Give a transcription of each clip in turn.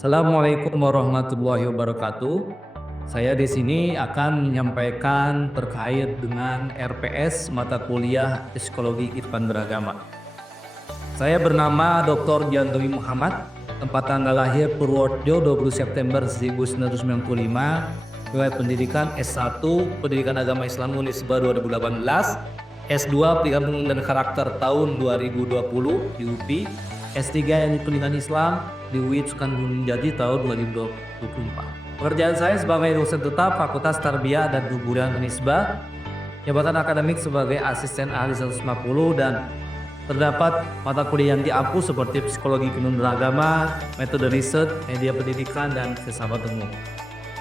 Assalamualaikum warahmatullahi wabarakatuh. Saya di sini akan menyampaikan terkait dengan RPS mata kuliah Psikologi Kehidupan Beragama. Saya bernama Dr. Giantowi Muhammad, tempat tanggal lahir Purworejo 20 September 1995, riwayat pendidikan S1 Pendidikan Agama Islam Unisba 2018, S2 Pendidikan dan Karakter tahun 2020 di UPI, S3 yang Pendidikan Islam di UIN Sukarno Jati tahun 2024. Pekerjaan saya sebagai dosen tetap Fakultas Tarbiyah dan Keguruan Unisba, jabatan akademik sebagai asisten ahli 150, dan terdapat mata kuliah yang dihapus seperti psikologi kehidupan beragama, metode riset, media pendidikan, dan filsafat umum.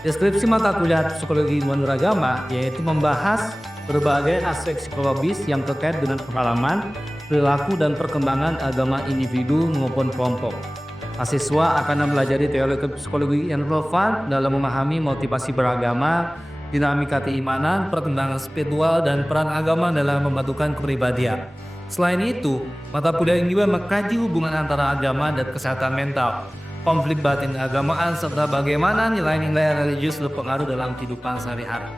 Deskripsi mata kuliah psikologi kehidupan beragama yaitu membahas berbagai aspek psikologis yang terkait dengan pengalaman, perilaku, dan perkembangan agama individu maupun kelompok. Mahasiswa akan mempelajari teori psikologi yang relevan dalam memahami motivasi beragama, dinamika keimanan, perkembangan spiritual, dan peran agama dalam membentukkan kepribadian. Selain itu, mata kuliah ini juga mengkaji hubungan antara agama dan kesehatan mental, konflik batin keagamaan, serta bagaimana nilai-nilai religius berpengaruh dalam kehidupan sehari-hari.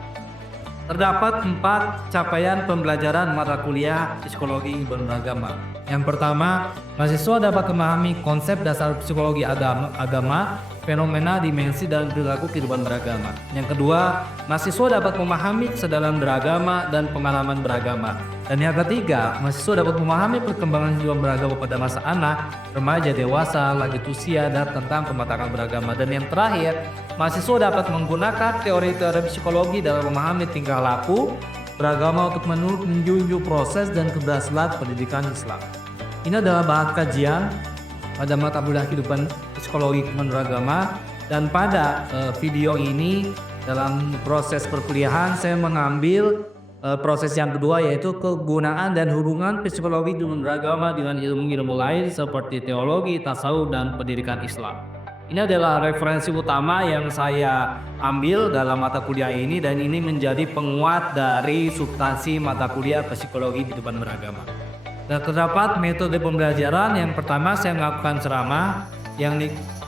Terdapat 4 capaian pembelajaran mata kuliah psikologi beragama. Yang pertama, mahasiswa dapat memahami konsep dasar psikologi agama, fenomena, dimensi, dan perilaku kehidupan beragama. Yang kedua, mahasiswa dapat memahami kesadaran beragama dan pengalaman beragama. Dan yang ketiga, mahasiswa dapat memahami perkembangan kehidupan beragama pada masa anak, remaja, dewasa, lanjut usia, dan tentang pematangan beragama. Dan yang terakhir, mahasiswa dapat menggunakan teori-teori psikologi dalam memahami tingkah laku beragama untuk menjunjung proses dan keberhasilan pendidikan Islam. Ini adalah bahan kajian pada mata kuliah kehidupan psikologi kehidupan beragama, dan pada video ini dalam proses perkuliahan saya mengambil proses yang kedua, yaitu kegunaan dan hubungan psikologi kehidupan beragama dengan ilmu-ilmu lain seperti teologi, tasawuf, dan pendidikan Islam. Ini adalah referensi utama yang saya ambil dalam mata kuliah ini, dan ini menjadi penguat dari substansi mata kuliah psikologi kehidupan beragama. Dan terdapat metode pembelajaran. Yang pertama, saya melakukan ceramah, yang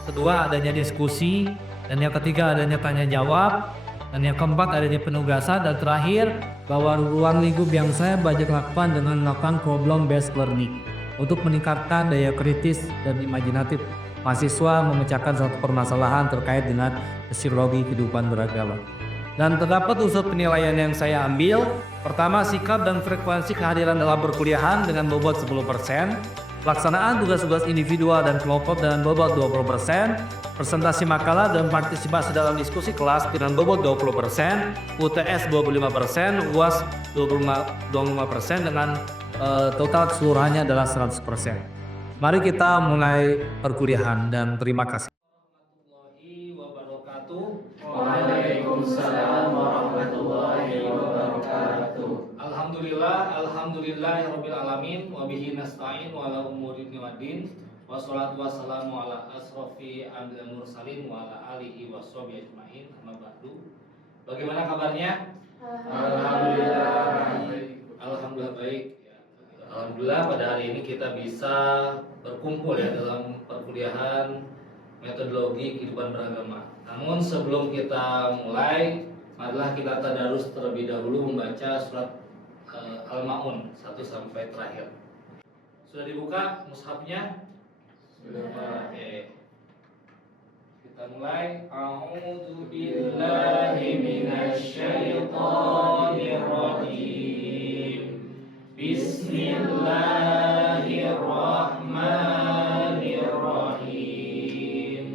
kedua adanya diskusi, dan yang ketiga adanya tanya jawab, dan yang keempat adanya penugasan, dan terakhir bahwa ruang lingkup yang saya banyak lakukan dengan melakukan problem based learning untuk meningkatkan daya kritis dan imajinatif mahasiswa memecahkan satu permasalahan terkait dengan psikologi kehidupan beragama. Dan terdapat unsur penilaian yang saya ambil. Pertama, sikap dan frekuensi kehadiran dalam perkuliahan dengan bobot 10%, pelaksanaan tugas-tugas individual dan kelompok dengan bobot 20%, presentasi makalah dan partisipasi dalam diskusi kelas dengan bobot 20%, UTS 25%, UAS 25% dengan total keseluruhannya adalah 100%. Mari kita mulai perkuliahan, dan terima kasih. Warahmatullahi wabarakatuh. Waalaikumsalam warahmatullahi wabarakatuh. Alhamdulillahirabbil alamin wa bihi nasta'in wa ala umuri waddin. Wassalatu wassalamu ala asrofi anbiya'i mursalin wa ala alihi washabihi ajmain. Amma ba'du. Bagaimana kabarnya? Alhamdulillah baik. Alhamdulillah pada hari ini kita bisa berkumpul ya dalam perkuliahan metodologi kehidupan beragama. Namun sebelum kita mulai, marilah kita tadarus terlebih dahulu membaca surat Al-Ma'un 1 sampai terakhir. Sudah dibuka mushafnya? Sudah. Oke. Kita mulai. A'udzu billahi minasy syaithanir rajim. Bismillahirrahmanirrahim.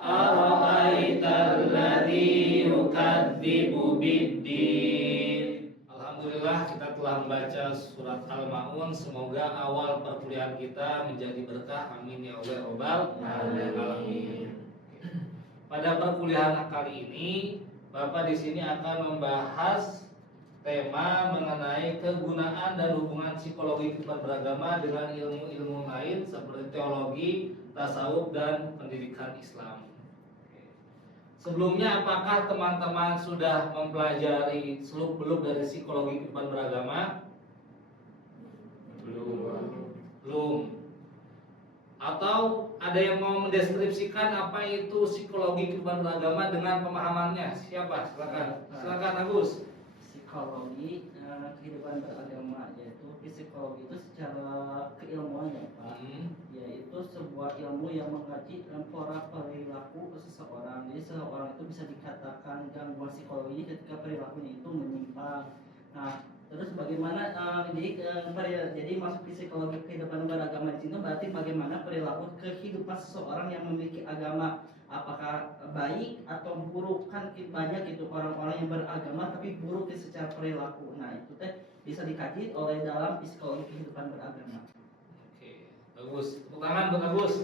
Ara'aital ladzi yukadzibu biddin. Alhamdulillah kita telah membaca surat Al-Ma'un. Semoga awal perkuliahan kita menjadi berkah. Amin ya Allah robbal alamin. Pada perkuliahan kali ini, Bapak di sini akan membahas tema mengenai kegunaan dan hubungan psikologi kehidupan beragama dengan ilmu-ilmu lain seperti teologi, tasawuf, dan pendidikan Islam. Sebelumnya, apakah teman-teman sudah mempelajari seluk-beluk dari psikologi kehidupan beragama? Belum. Atau ada yang mau mendeskripsikan apa itu psikologi kehidupan beragama dengan pemahamannya? Siapa? Silakan Agus. Psikologi kehidupan beragama, yaitu psikologi itu secara keilmuan ya Pak, yaitu sebuah ilmu yang mengkaji pola perilaku seseorang. Jadi seseorang itu bisa dikatakan gangguan psikologi ketika perilakunya itu menyimpang. Nah, terus bagaimana jadi masuk psikologi kehidupan beragama di sini berarti bagaimana perilaku kehidupan seseorang yang memiliki agama, apakah baik atau buruk. Kan banyak itu orang-orang yang beragama tapi buruk secara perilaku. Nah, itu teh bisa dikaji oleh dalam psikologi kehidupan beragama. Oke, bagus. Tepuk tangan buat Agus.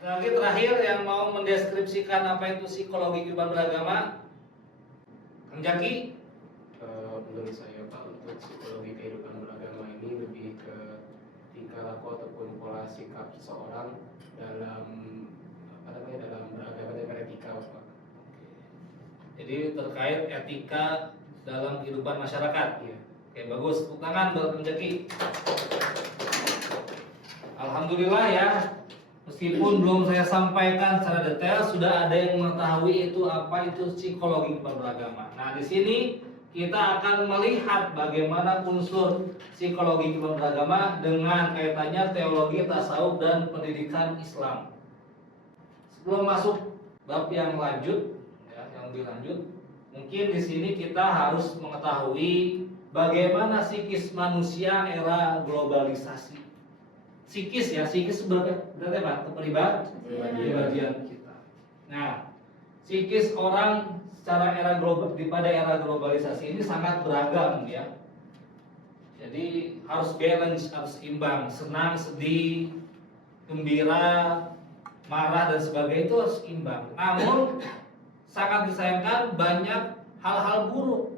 Lagi terakhir yang mau mendeskripsikan apa itu psikologi kehidupan beragama, Kang Jaki. Menurut saya Pak, untuk psikologi kehidupan beragama ini lebih ke tingkah laku ataupun pola sikap seseorang dalam dalam beragama dan beretika Pak. Jadi terkait etika dalam kehidupan masyarakat. Iya. Oke, bagus. Tepuk tangan buat Kang Jaki. Alhamdulillah ya. Meskipun belum saya sampaikan secara detail, sudah ada yang mengetahui itu apa itu psikologi kehidupan beragama. Nah, di sini kita akan melihat bagaimana unsur psikologi kehidupan beragama dengan kaitannya teologi, tasawuf, dan pendidikan Islam. Sebelum masuk bab yang lanjut, ya, yang lebih lanjut, mungkin di sini kita harus mengetahui bagaimana psikis manusia era globalisasi. Psikis ya, psikis berarti apa? Kepribadian kita. Nah, psikis orang secara pada era globalisasi ini sangat beragam ya. Jadi harus balance, harus imbang, senang, sedih, gembira, marah dan sebagainya itu harus imbang. Namun sangat disayangkan banyak hal-hal buruk,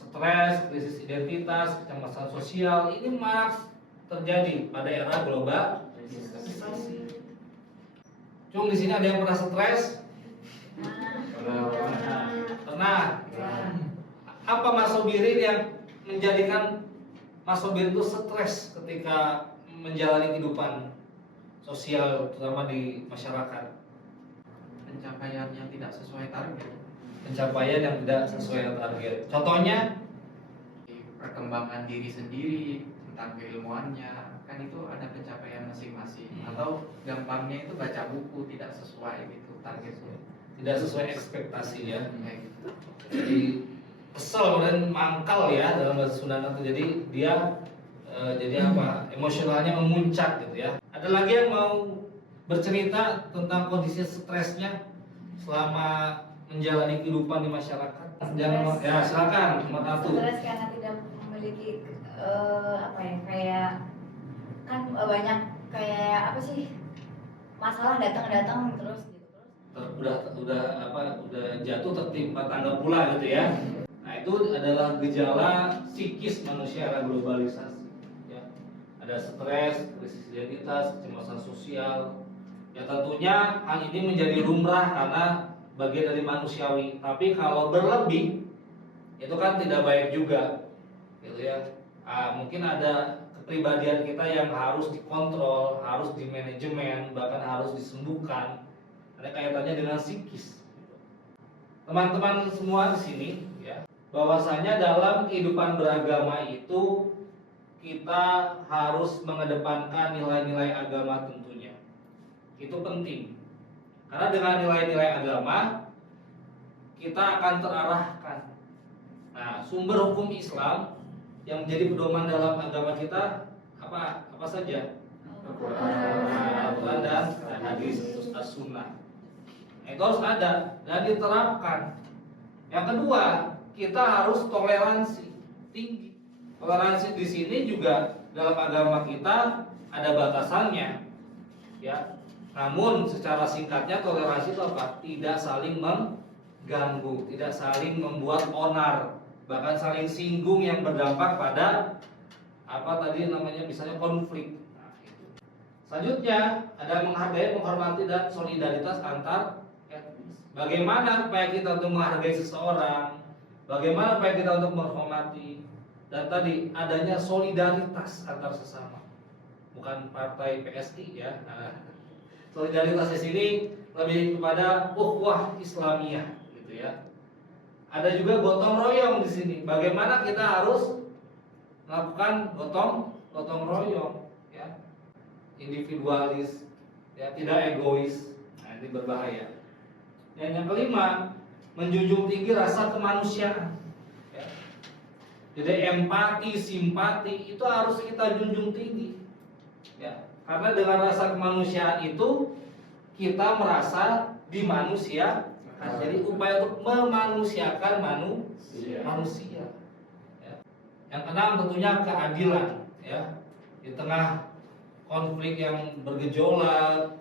stres, krisis identitas, kecemasan sosial ini marak terjadi pada era globalisasi. Cung, di sini ada yang pernah stres? Pernah. Apa Mas Sobirin yang menjadikan Mas Sobirin itu stres ketika menjalani kehidupan sosial terutama di masyarakat? Pencapaian yang tidak sesuai target. Pencapaian yang tidak sesuai target. Contohnya? Perkembangan diri sendiri, tentang keilmuannya, kan itu ada pencapaian masing-masing. Atau gampangnya itu baca buku tidak sesuai gitu targetnya. Tidak sesuai ekspektasi ya. Kayak gitu. Jadi kesel dan mangkal ya dalam bahasa Sunda itu. Jadi dia jadi apa? Emosionalnya memuncak gitu ya. Ada lagi yang mau bercerita tentang kondisi stresnya selama menjalani kehidupan di masyarakat? Jangan ya, silakan Mbak Tatu. Stres karena tidak memiliki kayak kan banyak kayak apa sih masalah datang terus udah jatuh tertimpa tangga pula gitu ya. Nah, itu adalah gejala psikis manusia era globalisasi ya. Ada stres, krisis identitas, kecemasan sosial. Ya tentunya hal ini menjadi lumrah karena bagian dari manusiawi. Tapi kalau berlebih itu kan tidak baik juga gitu ya. Mungkin ada kepribadian kita yang harus dikontrol, harus dimanajemen, bahkan harus disembuhkan. Ada kaitannya dengan psikis. Teman-teman semua di sini, ya, bahwasanya dalam kehidupan beragama itu kita harus mengedepankan nilai-nilai agama tentunya. Itu penting. Karena dengan nilai-nilai agama kita akan terarahkan. Nah, sumber hukum Islam yang menjadi pedoman dalam agama kita apa saja? Al-Quran dan hadis, terus as-sunnah. Nah, itu harus ada dan diterapkan. Yang kedua, kita harus toleransi tinggi. Toleransi di sini juga dalam agama kita ada batasannya, ya. Namun secara singkatnya toleransi itu apa? Tidak saling mengganggu, tidak saling membuat onar, bahkan saling singgung yang berdampak pada misalnya konflik. Nah, itu. Selanjutnya ada menghargai, menghormati dan solidaritas antar etnis. Bagaimana supaya kita untuk menghargai seseorang, bagaimana supaya kita untuk menghormati, dan tadi adanya solidaritas antar sesama. bukan partai PSI ya. Nah, solidaritas di sini lebih kepada ukhuwah Islamiyah gitu ya. Ada juga gotong royong di sini. Bagaimana kita harus melakukan gotong royong ya. Individualis ya, tidak egois. Nah, ini berbahaya. Dan yang kelima, menjunjung tinggi rasa kemanusiaan ya. Jadi empati, simpati itu harus kita junjung tinggi ya. Karena dengan rasa kemanusiaan itu kita merasa dimanusia. Nah, jadi upaya untuk memanusiakan manusia. Ya. Yang keenam tentunya keadilan ya. Di tengah konflik yang bergejolak,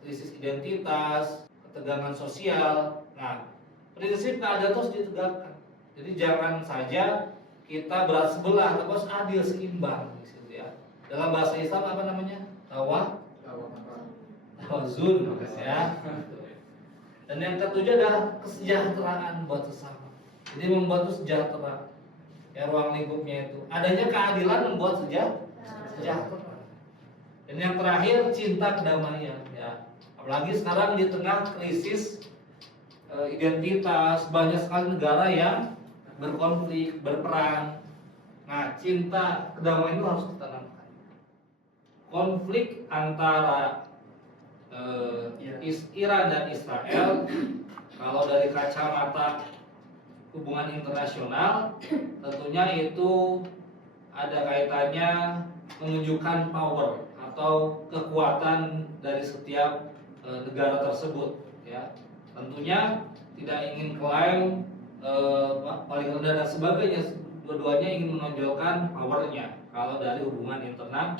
krisis identitas, ketegangan sosial. Nah, prinsip keadilan terus ditegakkan. Jadi jangan saja kita berat sebelah, tapi harus adil seimbang gitu ya. Dalam bahasa Islam apa namanya? Tawazun ya. Dan yang ketujuh adalah kesejahteraan buat sesama. Jadi membuat itu sejahtera. Ya, ruang lingkupnya itu. Adanya keadilan membuat sejahtera. Dan yang terakhir cinta kedamaian ya. Apalagi sekarang di tengah krisis identitas, banyak sekali negara yang berkonflik, berperang. Nah, cinta kedamaian itu harus ditanamkan. Konflik antara Iran dan Israel, kalau dari kacamata hubungan internasional, tentunya itu ada kaitannya menunjukkan power atau kekuatan dari setiap negara tersebut ya. Tentunya tidak ingin klaim paling rendah dan sebagainya. Dua-duanya ingin menonjolkan powernya kalau dari hubungan internasional.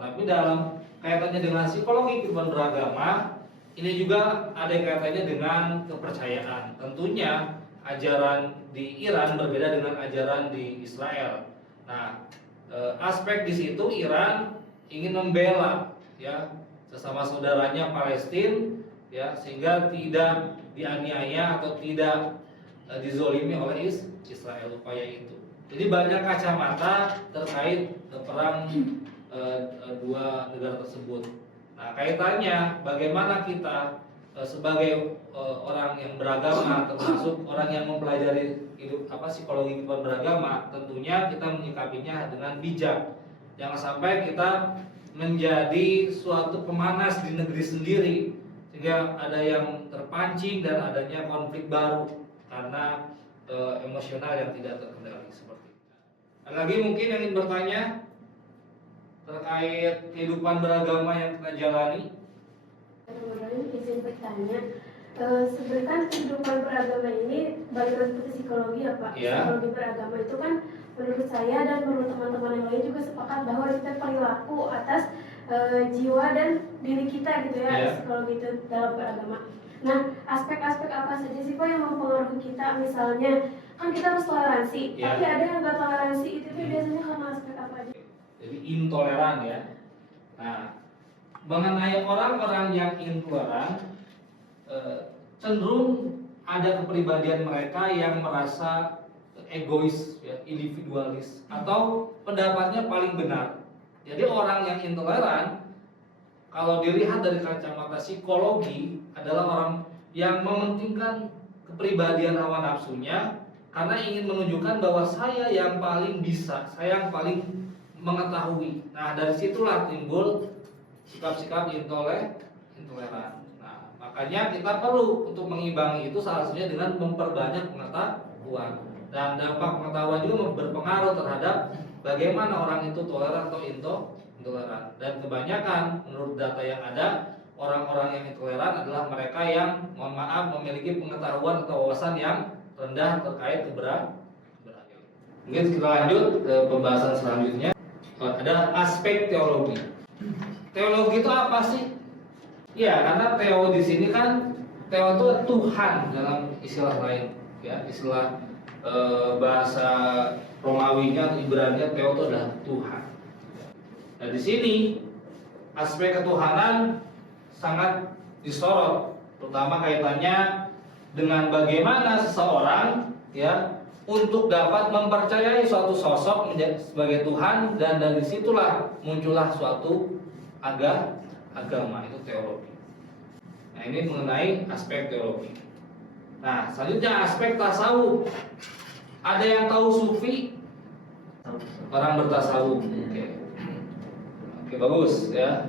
Tapi dalam kaitannya dengan psikologi kehidupan beragama, ini juga ada kaitannya dengan kepercayaan. Tentunya ajaran di Iran berbeda dengan ajaran di Israel. Nah, aspek di situ Iran ingin membela ya sesama saudaranya Palestina ya, sehingga tidak dianiaya atau tidak dizolimi oleh Israel upaya itu. Jadi banyak kacamata terkait perang dua negara tersebut. Nah, kaitannya bagaimana kita sebagai orang yang beragama, termasuk orang yang mempelajari psikologi kehidupan beragama, tentunya kita menyikapinya dengan bijak. Jangan sampai kita menjadi suatu pemanas di negeri sendiri sehingga ada yang terpancing dan adanya konflik baru karena emosional yang tidak terkendali seperti itu. Ada lagi mungkin yang ingin bertanya terkait kehidupan beragama yang kita jalani? Kemudian izin bertanya, sebenarnya kehidupan beragama ini balik lagi ke psikologi ya Pak? Ya. Psikologi beragama itu kan menurut saya dan menurut teman-teman yang lain juga sepakat bahwa kita perilaku atas jiwa dan diri kita gitu ya, Ya. psikologi itu dalam beragama. Nah, aspek-aspek apa saja sih Pak yang mempengaruhi kita? Misalnya, kan kita harus toleransi, Ya. tapi ada yang nggak toleransi, itu tuh biasanya karena aspek apa aja? Jadi intoleran ya. Nah, mengenai orang-orang yang intoleran, cenderung ada kepribadian mereka yang merasa egois, ya, individualis, atau pendapatnya paling benar. Jadi orang yang intoleran, kalau dilihat dari kacamata psikologi, adalah orang yang mementingkan kepribadian hawa nafsunya karena ingin menunjukkan bahwa saya yang paling bisa, saya yang paling mengetahui. Nah, dari situlah timbul sikap-sikap intoleran. Nah, makanya kita perlu untuk mengimbangi itu salah satunya dengan memperbanyak pengetahuan. Dan dampak pengetahuan juga berpengaruh terhadap bagaimana orang itu toleran atau intoleran. Dan kebanyakan menurut data yang ada, orang-orang yang intoleran adalah mereka yang, mohon maaf, memiliki pengetahuan atau wawasan yang rendah terkait keberagaman. Mungkin kita lanjut ke pembahasan selanjutnya. Ada aspek teologi. Teologi itu apa sih? Ya, karena teo di sini kan teo itu Tuhan dalam istilah lain, ya, istilah bahasa Romawinya atau Ibraninya teo itu adalah Tuhan. Nah, di sini aspek ketuhanan sangat disorot, terutama kaitannya dengan bagaimana seseorang ya untuk dapat mempercayai suatu sosok sebagai Tuhan, dan dari situlah muncullah suatu agama, itu teologi. Nah, ini mengenai aspek teologi. Nah, selanjutnya aspek tasawuf. Ada yang tahu sufi? Orang bertasawuf. Oke, bagus ya.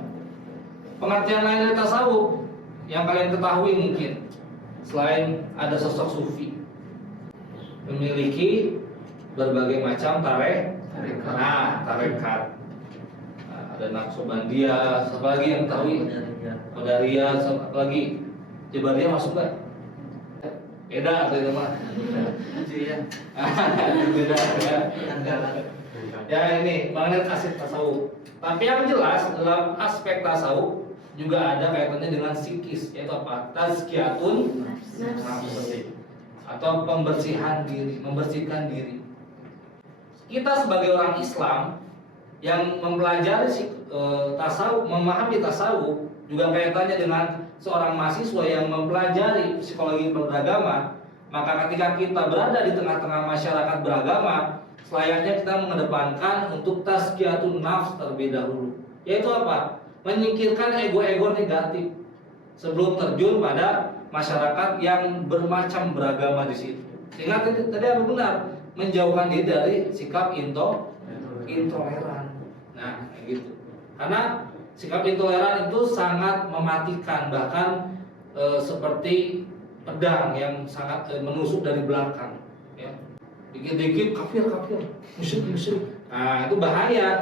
Pengertian lain dari tasawuf yang kalian ketahui mungkin selain ada sosok sufi, memiliki berbagai macam tarekat. Nah, ada Naqsabandiyah, apa lagi yang tahu? Qadariyah, apa lagi? Jabariyah masuk nggak? Beda atau itu mah? Beda ya. Ya, ini mengenai aspek tasawuf. Tapi yang jelas dalam aspek tasawuf juga ada kaitannya dengan psikis, yaitu apa? Tazkiyatun nafsi, atau pembersihan diri, membersihkan diri. Kita sebagai orang Islam yang mempelajari tasawuf, memahami tasawuf, juga kaitannya dengan seorang mahasiswa yang mempelajari psikologi beragama. Maka ketika kita berada di tengah-tengah masyarakat beragama, selayaknya kita mengedepankan untuk tazkiyatun nafs terlebih dahulu, yaitu apa? Menyingkirkan ego-ego negatif sebelum terjun pada masyarakat yang bermacam beragama di situ. Sehingga tadi apa benar, menjauhkan diri dari sikap intoleran. Nah, kayak gitu. Karena sikap intoleran itu sangat mematikan, bahkan seperti pedang yang sangat menusuk dari belakang. Ya. Dikit-dikit kafir, musyrik. Nah, itu bahaya.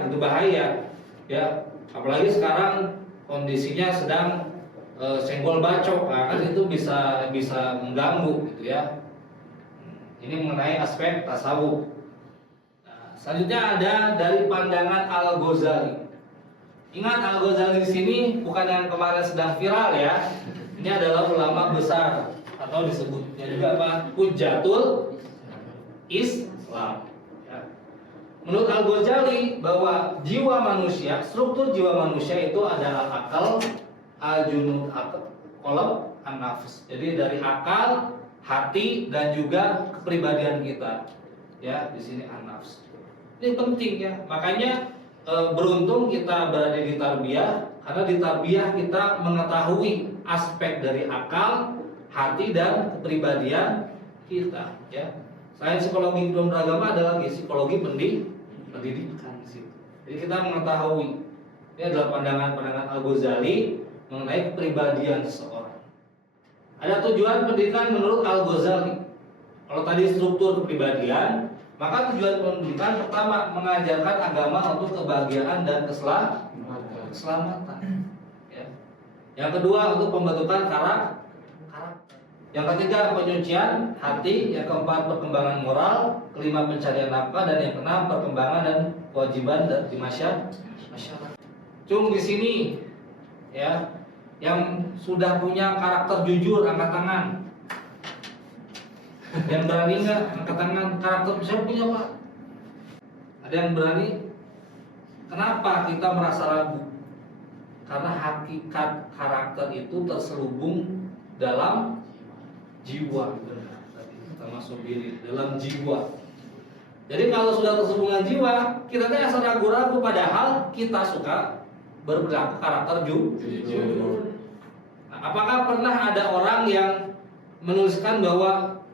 Ya, apalagi sekarang kondisinya sedang senggol bacok, nah, kan itu bisa mengganggu gitu ya. Ini mengenai aspek tasawuf. Nah, selanjutnya ada dari pandangan Al-Ghazali. Ingat, Al-Ghazali di sini bukan yang kemarin sedang viral ya. Ini adalah ulama besar, atau disebutnya juga apa? Hujjatul Islam. Ya. Menurut Al-Ghazali bahwa jiwa manusia, struktur jiwa manusia itu adalah akal, al-junud, qalb, an-nafs. Jadi dari akal, hati, dan juga kepribadian kita. Ya, di sini an-nafs. Ini penting ya. Makanya beruntung kita berada di tarbiyah, karena di tarbiyah kita mengetahui aspek dari akal, hati, dan kepribadian kita. Ya. Selain psikologi beragama, ada lagi psikologi pendidikan di situ. Jadi kita mengetahui, ini adalah pandangan Al-Ghazali mengenai kepribadian seseorang. Ada tujuan pendidikan menurut Al-Ghazali. Kalau tadi struktur kepribadian, maka tujuan pendidikan pertama mengajarkan agama untuk kebahagiaan dan keselamatan. Ya. Yang kedua untuk pembentukan karakter. Yang ketiga penyucian hati. Yang keempat perkembangan moral. Kelima pencarian nafkah, dan yang keenam perkembangan dan kewajiban di masyarakat. Cung di sini, ya, yang sudah punya karakter jujur angkat tangan. Yang berani nggak angkat tangan? Karakter saya punya Pak. Ada yang berani? Kenapa kita merasa ragu? Karena hakikat karakter itu terselubung dalam jiwa, termasuk diri, dalam jiwa. Jadi kalau sudah terselubung dengan jiwa, kita tidak asal ragu-ragu, padahal kita suka berperilaku karakter jujur. Nah, apakah pernah ada orang yang menuliskan bahwa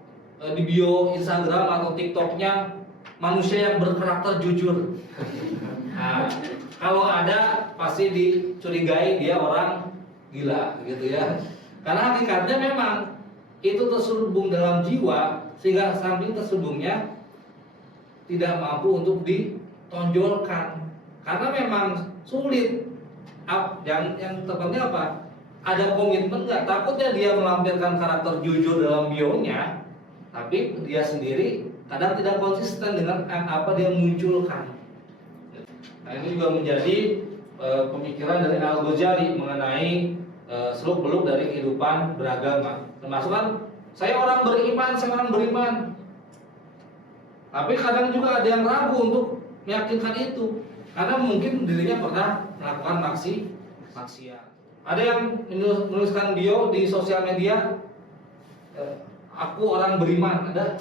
di bio Instagram atau TikToknya manusia yang berkarakter jujur? Nah, kalau ada pasti dicurigai dia orang gila gitu ya. Karena hakikatnya memang itu terselubung dalam jiwa, sehingga samping terselubungnya tidak mampu untuk ditonjolkan. Karena memang sulit. Yang terpenting apa? Ada komitmen nggak? Takutnya dia melampirkan karakter jujur dalam bio-nya, tapi dia sendiri kadang tidak konsisten dengan apa dia munculkan. Nah, ini juga menjadi pemikiran dari Al-Ghazali mengenai seluk-beluk dari kehidupan beragama. Termasuk kan, saya orang beriman, saya orang beriman. Tapi kadang juga ada yang ragu untuk meyakinkan itu, karena mungkin dirinya pernah melakukan maksiat. Ada yang menuliskan bio di sosial media, aku orang beriman, ada?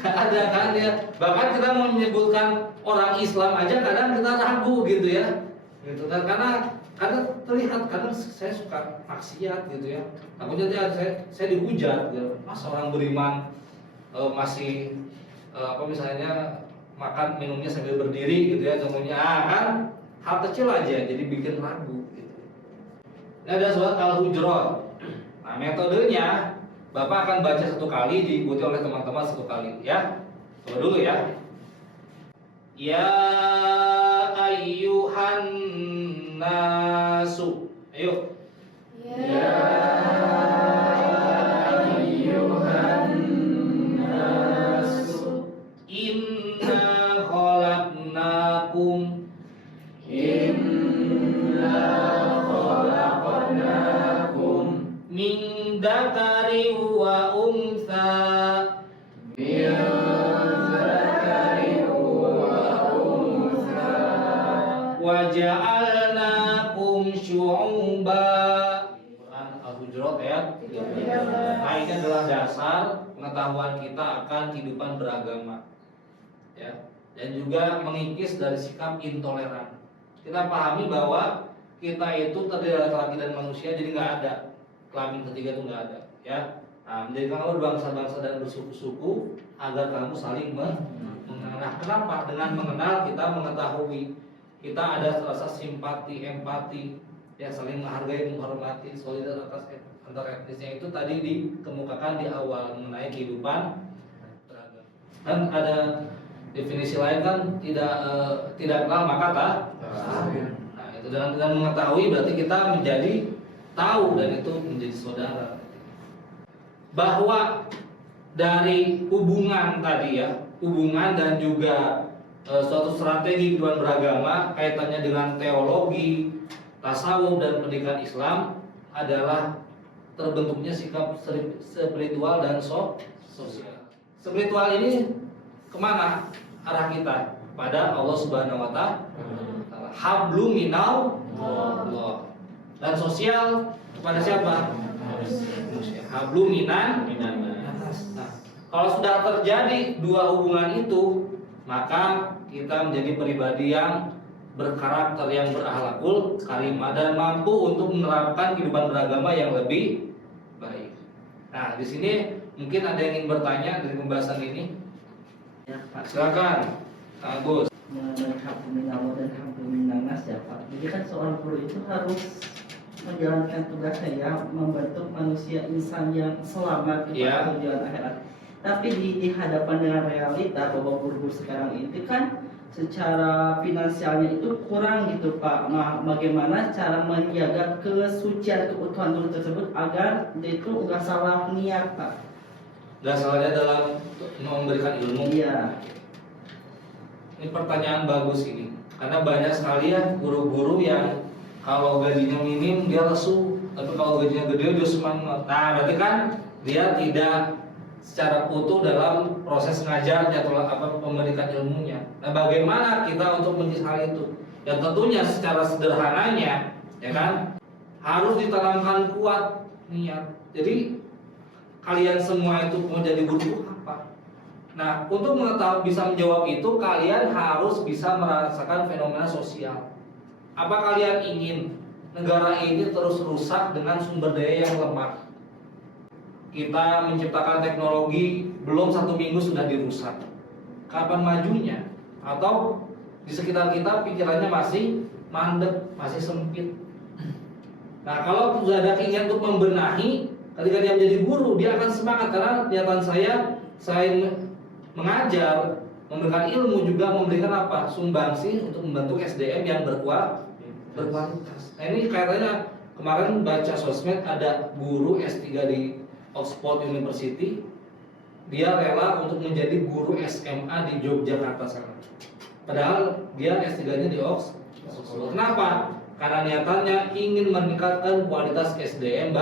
Ada kan ya. Bahkan kita menyebutkan orang Islam aja kadang kita ragu gitu ya. Gitu kan karena terlihat kadang saya suka maksiat gitu ya. Takutnya saya dihujat gitu. Mas orang beriman masih misalnya makan minumnya sambil berdiri gitu ya, contohnya kan hal kecil aja jadi bikin ragu gitu. Ini ada surat Al-Hujurat. Nah, metodenya Bapak akan baca satu kali, diikuti oleh teman-teman satu kali ya. Coba dulu ya. Ya ayyuhan nasu. Ayo. Ya Inna khalaqnakum min dzakari wa untha wa ja'alnakum syu'uba. Quran Al-Hujurat ayat 13. Nah, ini adalah dasar pengetahuan kita akan kehidupan beragama. Ya, dan juga mengikis dari sikap intoleran. Kita pahami bahwa kita itu terdiri dari laki-laki dan manusia, jadi nggak ada kelamin ketiga itu nggak ada. Ya, nah, menjadikan kamu berbangsa-bangsa dan bersuku-suku agar kamu saling mengenal. Nah, kenapa? Dengan mengenal kita mengetahui, kita ada rasa simpati, empati, ya saling menghargai, menghormati, solidaritas antar etnisnya itu tadi dikemukakan di awal mengenai kehidupan beragama. Dan ada definisi lain kan tidak kenal maka tak. Nah, itu dengan mengetahui berarti kita menjadi tahu dan itu menjadi saudara. Bahwa dari hubungan tadi ya, hubungan dan juga suatu strategi kehidupan beragama kaitannya dengan teologi, tasawuf dan pendidikan Islam adalah terbentuknya sikap spiritual dan sosial. Spiritual ini kemana arah kita? Pada Allah Subhanahu Wa Ta'ala. Hablum minallah. Dan sosial kepada siapa? Hablum minan. Nah, kalau sudah terjadi dua hubungan itu, maka kita menjadi pribadi yang berkarakter, yang berakhlakul karimah dan mampu untuk menerapkan kehidupan beragama yang lebih baik. Nah, di sini mungkin ada yang ingin bertanya dari pembahasan ini. Ya Pak, Silakan, Agus. mengenai hablum minallah dan hablum minannas ya Pak. Jadi kan seorang guru itu harus menjalankan tugasnya ya, membentuk manusia insan yang selamat kepada Ya. tujuan akhirat. Tapi di hadapan dengan realita bahwa guru-guru sekarang itu kan secara finansialnya itu kurang gitu Pak. Nah, bagaimana cara menjaga kesucian keutuhan guru tersebut agar dia itu nggak salah niat Pak? Dasarnya dalam memberikan ilmu. Iya. Ini pertanyaan bagus ini, karena banyak sekali ya guru-guru yang kalau gajinya minim dia lesu, tapi kalau gajinya gede dia semangat. Nah, berarti kan dia tidak secara utuh dalam proses ngajarnya atau memberikan ilmunya. Nah, bagaimana kita untuk menjadi hal itu? Ya tentunya secara sederhananya, ya kan, harus ditanamkan kuat niat. Jadi kalian semua itu mau jadi guru itu apa? Nah, untuk mengetahui bisa menjawab itu, kalian harus bisa merasakan fenomena sosial. Apa kalian ingin negara ini terus rusak dengan sumber daya yang lemah? Kita menciptakan teknologi belum 1 minggu sudah dirusak. Kapan majunya? Atau di sekitar kita pikirannya masih mandek, masih sempit. Nah, kalau sudah ada keinginan untuk membenahi, ketika dia menjadi guru, dia akan semangat karena niatan saya mengajar, memberikan ilmu juga memberikan apa? Sumbangsi untuk membentuk SDM yang berkualitas. Nah, ini kaitannya kemarin baca sosmed ada guru S3 di Oxford University, dia rela untuk menjadi guru SMA di Yogyakarta sana. Padahal dia S3-nya di Oxford. Kenapa? Karena niatannya ingin meningkatkan kualitas SDM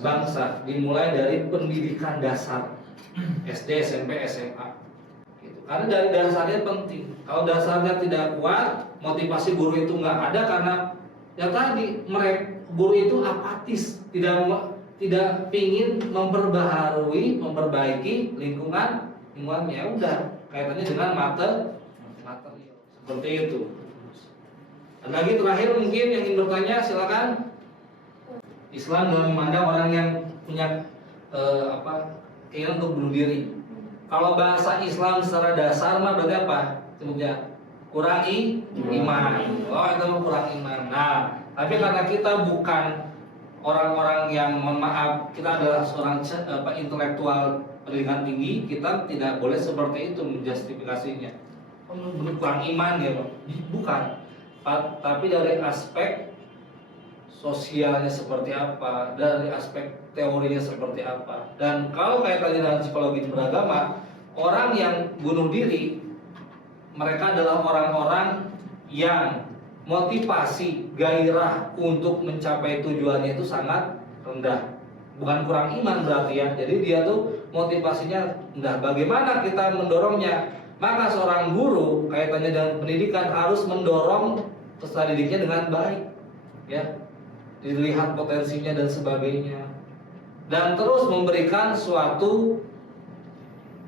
bangsa, dimulai dari pendidikan dasar SD, SMP, SMA. Gitu. Karena dari dasarnya penting. Kalau dasarnya tidak kuat, motivasi guru itu nggak ada karena ya tadi guru itu apatis, tidak pingin memperbaiki lingkungannya, udah kaitannya dengan material seperti itu. Dan lagi terakhir mungkin yang ingin bertanya silakan. Islam dalam memandang orang yang punya keinginan untuk bunuh diri. Kalau bahasa Islam secara dasar mah berarti apa? Sebenarnya kurangi iman. Oh, itu mah kurang iman. Nah, tapi karena kita bukan orang-orang yang, mohon maaf, kita adalah seorang intelektual pendidikan tinggi, kita tidak boleh seperti itu menjustifikasinya. Kurang iman ya, bukan. Tapi dari aspek sosialnya seperti apa, dari aspek teorinya seperti apa. Dan kalau kaitannya dengan psikologi beragama, orang yang bunuh diri, mereka adalah orang-orang yang motivasi, gairah untuk mencapai tujuannya itu sangat rendah. Bukan kurang iman berarti ya. Jadi dia tuh motivasinya rendah. Bagaimana kita mendorongnya? Maka seorang guru kaitannya dengan pendidikan harus mendorong peserta didiknya dengan baik, ya, dilihat potensinya dan sebagainya, dan terus memberikan suatu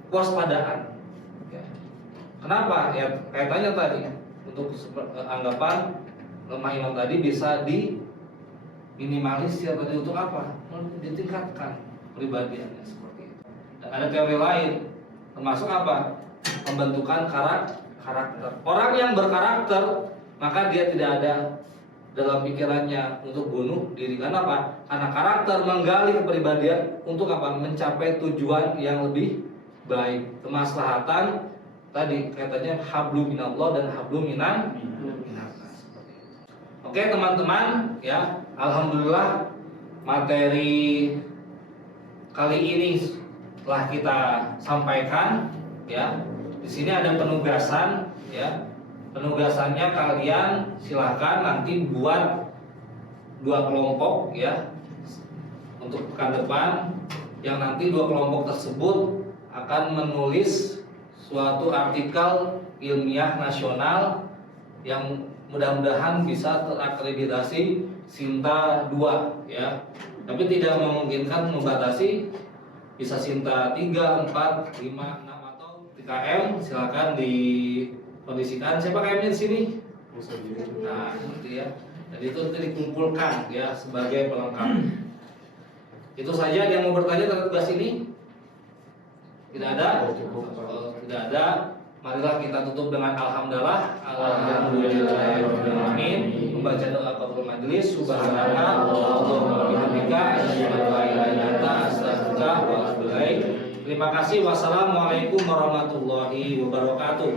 waspadaan. Ya. Kenapa? Ya kaitannya tadi untuk anggapan lemah iman tadi bisa diminimalisir tadi untuk apa? Ditingkatkan pribadiannya seperti itu. Dan ada teori lain termasuk apa? Pembentukan karakter. Orang yang berkarakter maka dia tidak ada dalam pikirannya untuk bunuh diri. Karena apa? Karena karakter menggali kepribadian untuk apa? Mencapai tujuan yang lebih baik. Kemaslahatan tadi kaitannya hablum minallah dan hablum minan nas. Oke teman-teman, ya, alhamdulillah materi kali ini telah kita sampaikan, ya. Di sini ada penugasan, ya. Penugasannya kalian silahkan nanti buat 2 kelompok, ya, untuk pekan depan, yang nanti 2 kelompok tersebut akan menulis suatu artikel ilmiah nasional yang mudah-mudahan bisa terakreditasi Sinta 2, ya. Tapi tidak memungkinkan membatasi, bisa Sinta 3, 4, 5, 6 atau 3M, silakan dikondisikan. Siapa KM-nya di sini? Nah, seperti ya. Dan itu nanti dikumpulkan, ya, sebagai pelengkap. Itu saja. Yang mau bertanya terhadap tugas ini? Tidak ada? Tidak ada. Marilah kita tutup dengan alhamdulillah. Alhamdulillahirobbilalamin. Membaca doa kafaratul majelis. Subhanallah. Allahumma bihamdika asyhadu an la ilaha illa anta astaghfiruka wa atubu ilaik. Terima kasih. Wassalamualaikum warahmatullahi wabarakatuh.